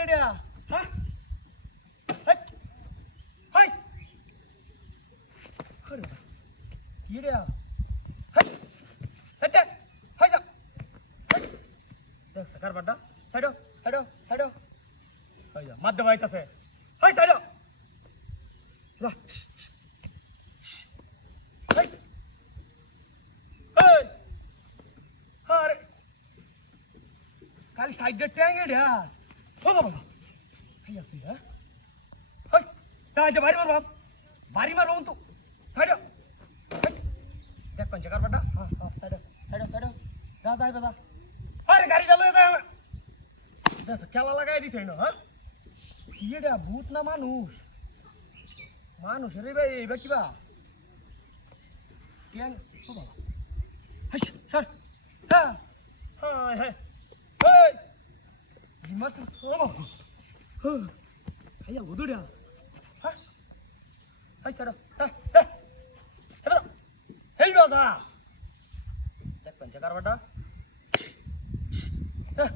রে হ্যাঁ high high আরে কি রে হাই সেটা হাই যা দেখ সাকার বাড্ডা সাইডো সাইডো সাইডো হাই যা মাদ্দে বাইতাছে হাই সাইডো যা হাই হাই আরে খালি সাইডে ট্যাঙ্গে রে ও বাবা হাই আছে হ্যাঁ হাই তাই যে বাড়ি মারব তো সাইডো দেখ কোন জায়গার বাটা হ্যাঁ হ্যাঁ সাইডো সাইডো সাইডো যা যাই বাবা আরে গাড়ি চালু হয়ে যায় দেখ খেলা লাগাই দিছে না হ্যাঁ কি এটা ভূত না মানুষ রে ভাই এবার কিবা ট্যাং ও বাবা হাই স্যার হ্যাঁ হ্যাঁ হ্যাঁ এই জিমাস ও বাবা হ্যাঁ আইয়া ওদুড়া হ্যাঁ হাই স্যার হ্যাঁ হ্যাঁ এবার হেই বাবা দেখ পঞ্চাকার বাটা হ্যাঁ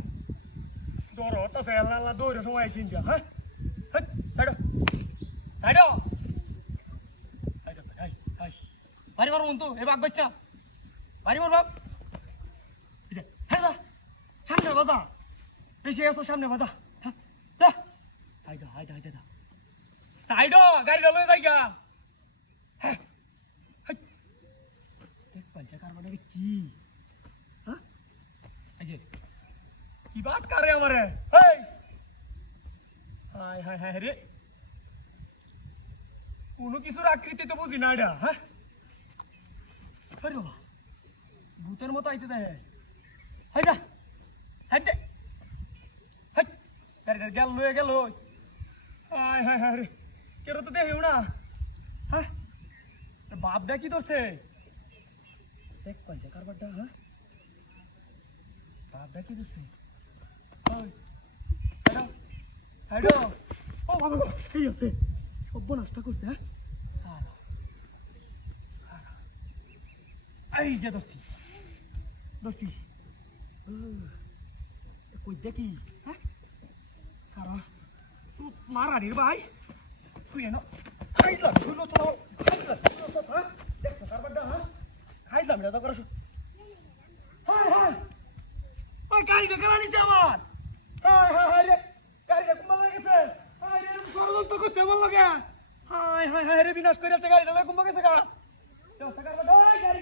দৌড় তো সেলা দৌড়ে সময় আইছিন যা হ্যাঁ হ্যাঁ সাইডো সাইডো হাই হাই বাড়ি মারব তো এ বাগ বসটা বাড়ি মারব হ্যাঁ দা সামনে বাজা বেশি আসো সামনে বাজা হ্যাঁ দা হাই দা হাই দা হাই দা সাইডো গাড়ি লয়ে যাই গা হ্যাঁ দেখ পঞ্চাকার বাটা কি হ্যাঁ এই যে কি বাত করে আমারে হেই হাই হাই হাই রে কোনো কিছুর আকৃতি তো বুঝি না এটা হ্যাঁ আরে বাবা ভূতের মতো আইতে দেয় হাই যা সাইড দে হাই গাড়ি গেল লয়ে গেল হাই হাই হাই রে কেরো তো দেখিও না হ্যাঁ বাপ দা কি ধরছে দেখ পঞ্চা কারবারটা হ্যাঁ বাপ দা কি ধরছে ওই সাইডো সাইডো ও বাবা এই আছে সব নষ্ট করছে হ্যাঁ এই যে দোষী কই দেখি হ্যাঁ কারণ চুপ মারানির ভাই তুই এনো খাইলাম শুনো তো হ্যাঁ দেখছো কারবারটা হ্যাঁ খাইলাম এটা তো করছো হাই হাই ওই গাড়িটা কেন নিছে আমার হাই হাই হাই রে গাড়িটা কুম্বা গেছে হাই রে ষড়যন্ত্র করছে বল লাগে হাই হাই হাই রে বিনাশ করে আছে গাড়িটা কুম্বা গেছে গা দেখছো কারবারটা ওই গাড়ি